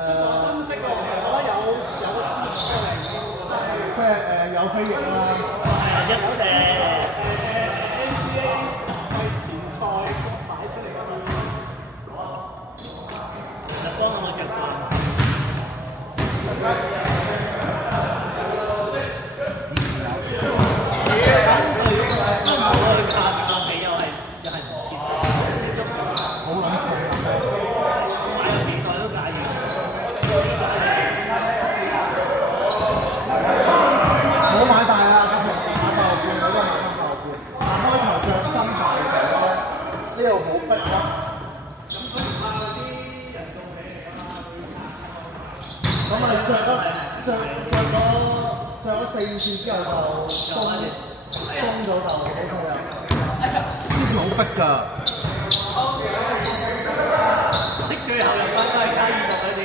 新式喎，我覺得有個思考嚟嘅，即係有飛翼啦。NBA 係前賽擺出嚟嗰啲。幫我着過。着咗4次之後就鬆咗就 OK 啦。之前好逼㗎。最後入翻都係加20嗰啲。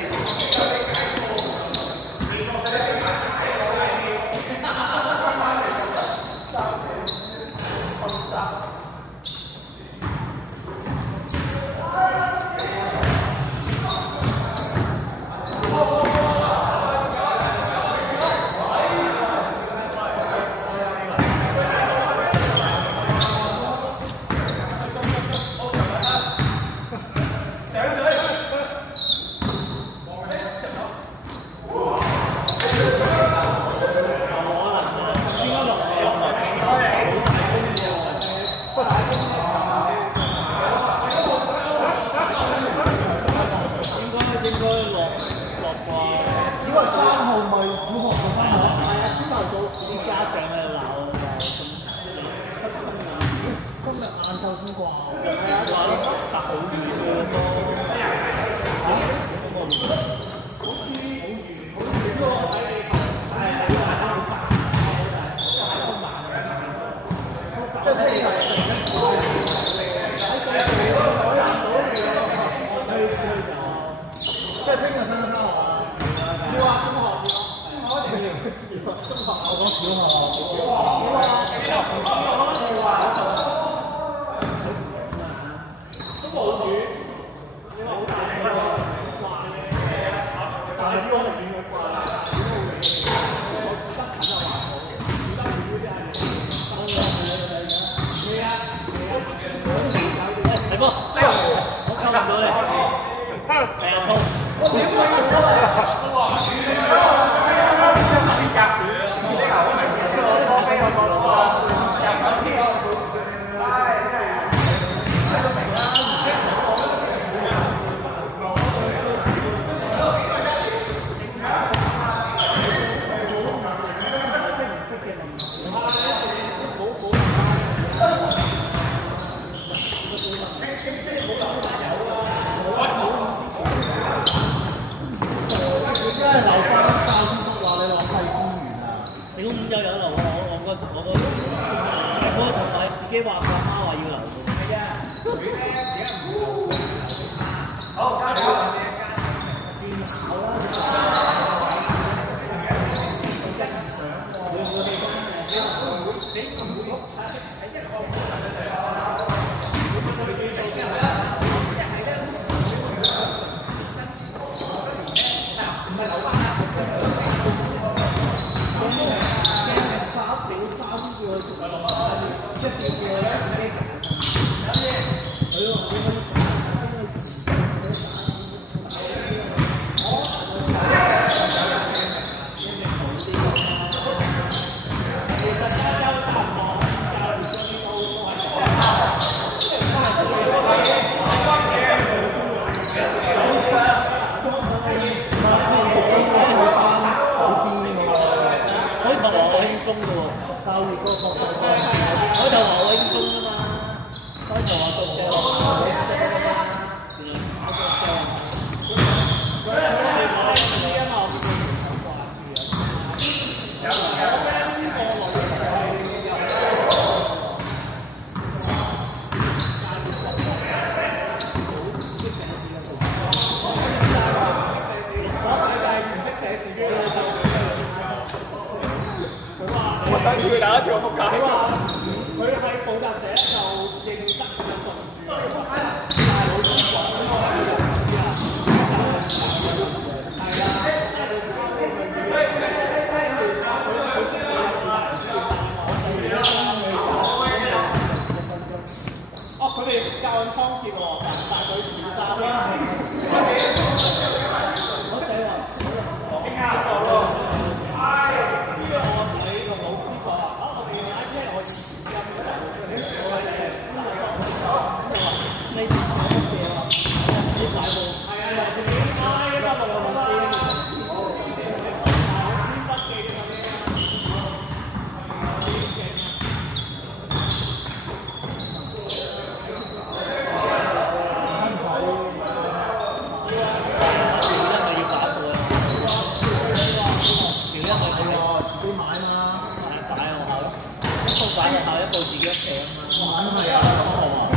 擺喺下一步自己一射啊嘛。梗係啊，咁好啊。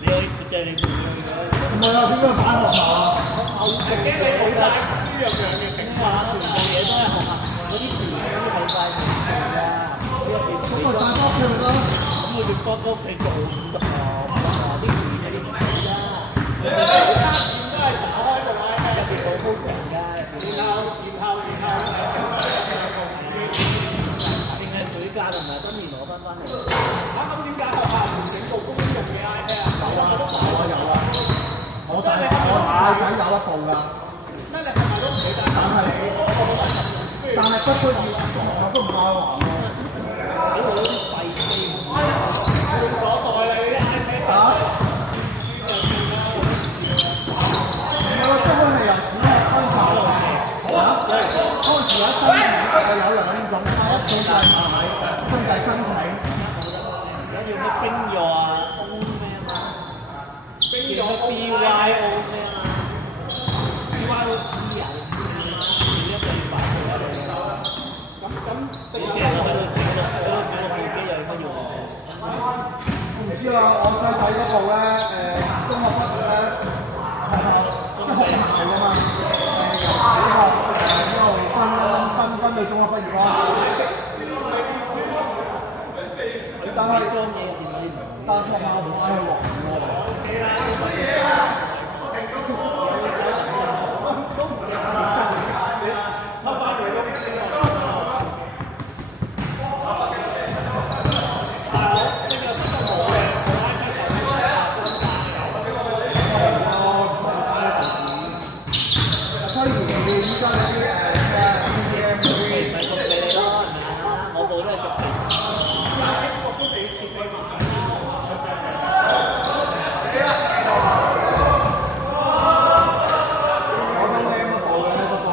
你可以即係你做嘅。唔係啊，點解擺學校啊？就驚你好大輸入樣嘅情況。全部嘢都係學校嗰啲字嗰啲好快成嘅㗎。咁我帶翻屋企咪得咯。咁我哋幫屋企做啲字嗰啲唔係啦。你都係打開個 iPad 入邊好高強㗎，淨係暑假同埋新年攞翻嚟。咁點解學校唔整部公用嘅 iPad 啊？有啊，我細仔有一部㗎。真係係咪都唔記得？但係不過我都唔愛還喎。俾我啲廢機。用咗代啦，你啲 iPad。啊？唔係喎，根本係由小學開始㗎。啊？開始喺申請係有兩種，一種就係買，一種就係申請。而家要乜冰藥啊？O 咩啊嘛？冰藥 BYO 咩啊？BYO 啲人一定要買佢啦。咁好驚啊！喺度整個部機又有乜用啊？我唔知啊，我細仔嗰部咧，中學嗰時咧，即係學校㗎嘛，由小學一路分到中學畢業咯。但係裝嘢嘅電腦但學校唔嗌佢還喎。收翻嚟咯。所以依家嗰啲咪送俾你咯，係咪啊？我部都係續期。英國都俾錢你買啦。我都聽過嘅嗰個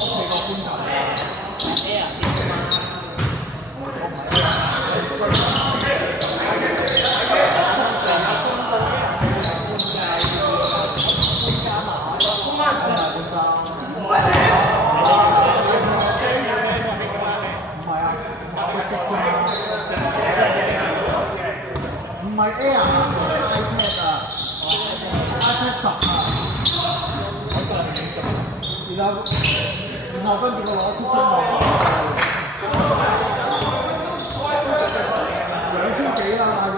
屋企個觀察嘅。唔係 Air 啊 ，iPad 啊 ，iPad 10啊，然後跟住我攞出嚟，2000幾啦買咗。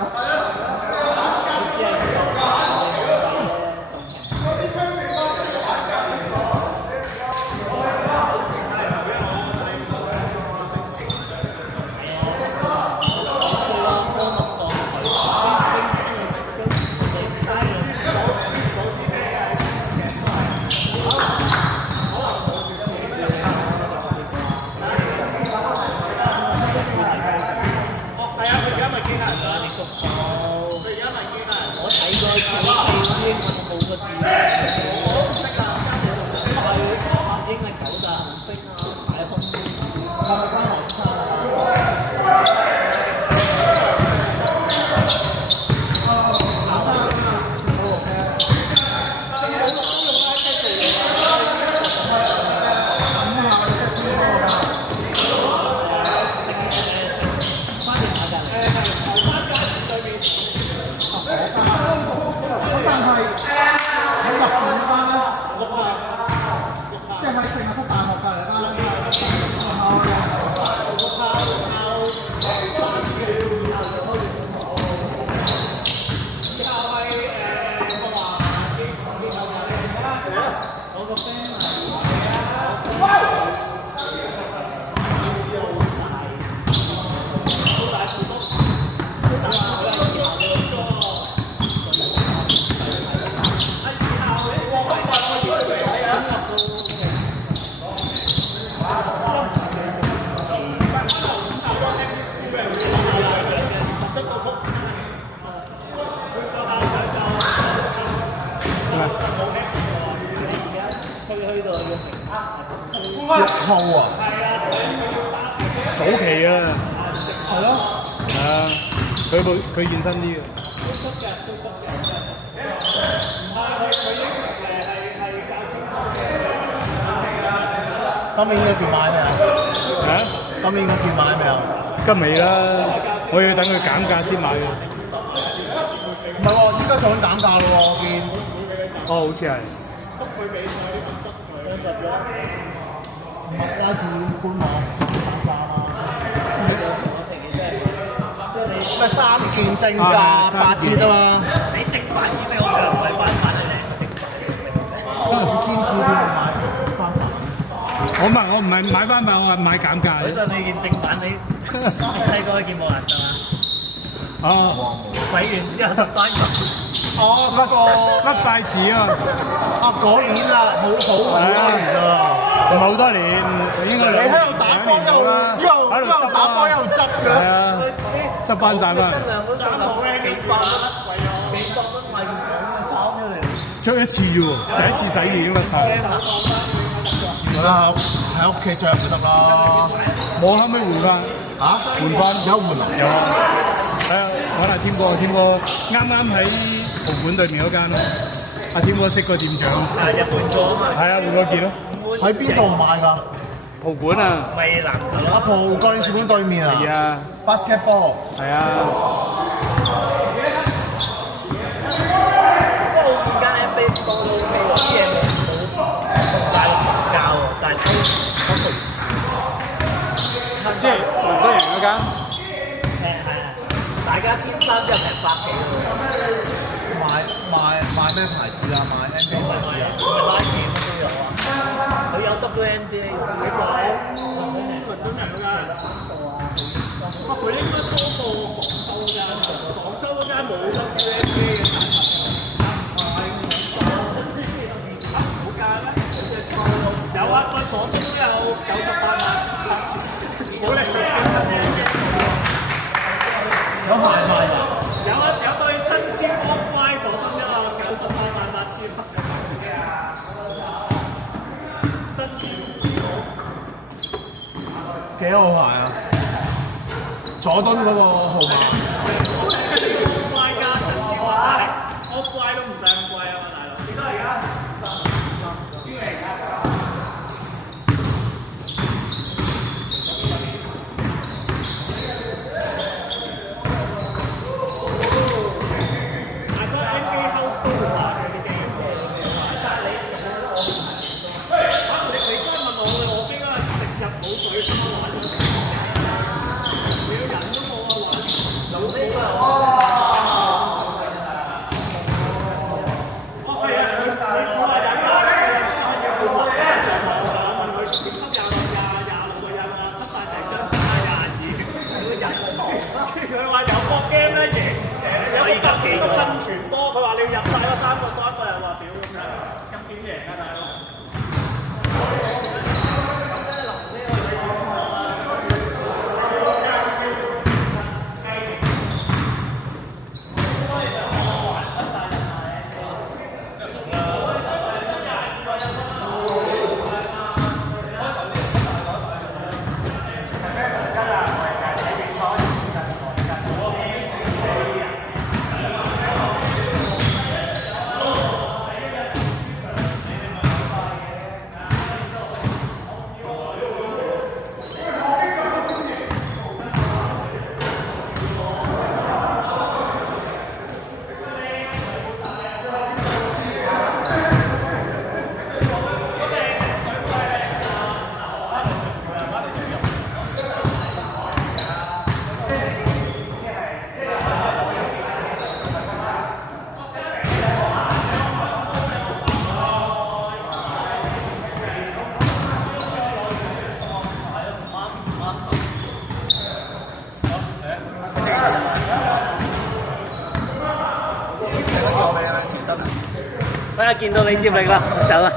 我睇過佢啲英文冇個字，我唔識啊！英係九大行星啊，太空係咪翻學生啊？即係喺聖亞瑟大學隔離間我個 friend 日後啊，早期啊，係咯，係啊，佢現身啲嘅。當面嘅電話咩啊？啊？當面嗰件買未啊？今未啦，我要等佢減價先買嘅。唔係喎，依家仲減價咯喎，我見。哦，好似係。唔係啦，佢官網減價嘛。咩3件正價8折啊嘛！你正版已經好強貴翻版嚟尖少啲咪買翻版。我唔係買翻版，我係買減價。嗰陣你件正版你細個件冇人㗎嘛？哦，洗完之後就翻哦，嗰個甩晒字啊！嗰年啦，好多年啦。唔係好多年，應該你喺度打波一路打波一路執嘅。係啊，執翻晒啦。兩嗰三號咧幾百蚊買件跑出嚟。着一次啫喎，第一次洗已經甩晒。啦，喺屋企着就得啦。我後尾換翻。嚇？換翻？有換啊？有啊。係啊，揾阿添哥啱啱喺葡館對面嗰間咯。阿添哥識個店長。係日本咗啊嘛。係啊，換嗰件咯。喺邊度買㗎？葡館啊。咪籃球咯。葡國領事館對面啊。係啊。basketball。係啊。不過而家 NBA 都 OK 喎，啲嘢冇大陸教喎，但係即係倫敦人嗰間。係啊，大家天生就平百幾喎。賣咩牌子啊？賣 NBA 牌子啊？拉幾乜都有啊，佢有 WNBA 喎。倫敦人嗰間。佢應該多過廣州嗰間冇 WNBA 嘅產品。冇價咩？有啊，個左邊都有98萬，冇力有鞋賣㗎。有對親簽 Off-White 佐敦一個98萬8千，真幾好鞋啊！佐敦嗰個號碼。Off-White 加陳簽話，Off-White 都唔使咁貴啊嘛，大佬。幾多而家？邊個嚟㗎？佢話有個 game 咧贏有個金個噴泉波，佢話你要入晒嗰3個多一個人話屌咁樣，咁點贏啊大佬？見到你接力啦，走啦！